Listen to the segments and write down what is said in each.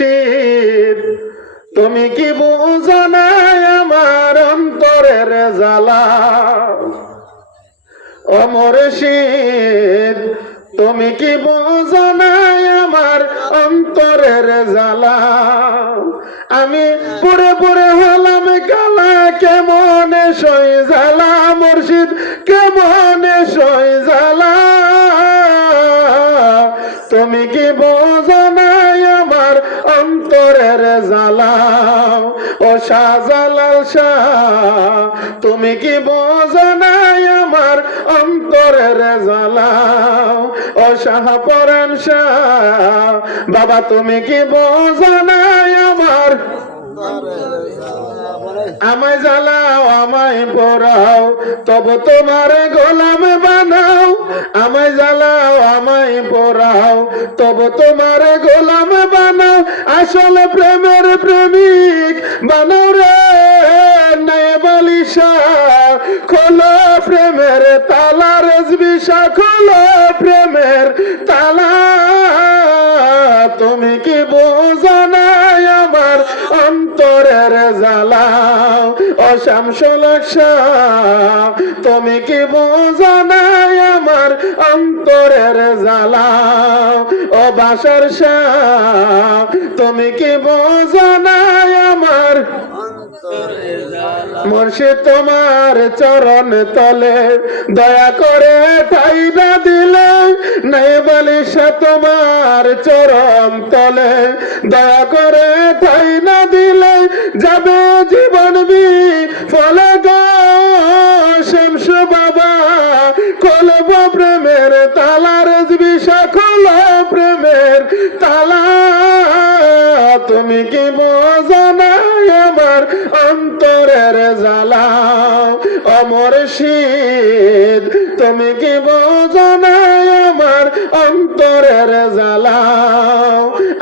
মুর্শিদ তুমি কি বুঝো না আমার অন্তরের জ্বালা ও মুর্শিদ তুমি কি বুঝো না আমার অন্তরের জ্বালা আমি পুরে পুরে হলাম কালা কেমনে সই জ্বালা মুর্শিদ কেমনে সই জ্বালা তুমি কি বুঝো না আমার অন্তরের জ্বালা ও শাহজালাল শাহ তুমি কি বুঝো না আমার অন্তরের জ্বালা ও শাহপরাণ শাহ বাবা তুমি কি বুঝো না আমার আমায় জ্বালাও আমায় পোড়াও তবু তোমার গোলাম বানাও আমায় জ্বালাও আমায় পোড়াও তবু তোমার গোলাম বানাও আসল প্রেমের প্রেমিক বানাও রে নেবালিশা খোলো প্রেমের তালা রেজবি শাহ খোলো প্রেমের তালা তুমি কি বোঝো না আমার অন্তরের জ্বালা ও শামসুল হক শাহ তুমি কি বোঝো না আমার অন্তরের জ্বালা ও বাশার শাহ তুমি কি বোঝো না আমার মুর্শিদ তোমার চরণ তলে দয়া করে ঠাই না দিলে নেবালিশা তোমার চরণ তলে দয়া করে ঠাই না দিলে যাবে জীবন ফলে গো শামসু বাবা খোলব প্রেমের তালা রেজবি শাহ খোলো প্রেমের তালা তুমি কি বোঝো না আমার অন্তরের জ্বালা ও মুর্শিদ তুমি কি বোঝো না আমার অন্তরের জ্বালা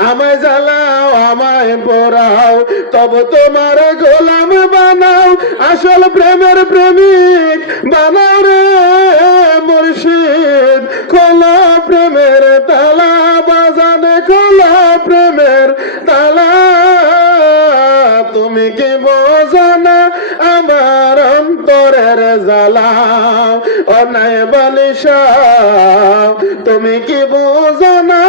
আমায় জ্বালাও আমায় পোড়াও তবু তোমার গোলাম বানাও আসল প্রেমের প্রেমিক বানাও রে মুর্শিদ খোলো প্রেমের তালা বাজানে খোলো প্রেমের তালা তুমি কি বোঝো না আমার অন্তরের জ্বালা ও নেবালিশা তুমি কি বোঝো না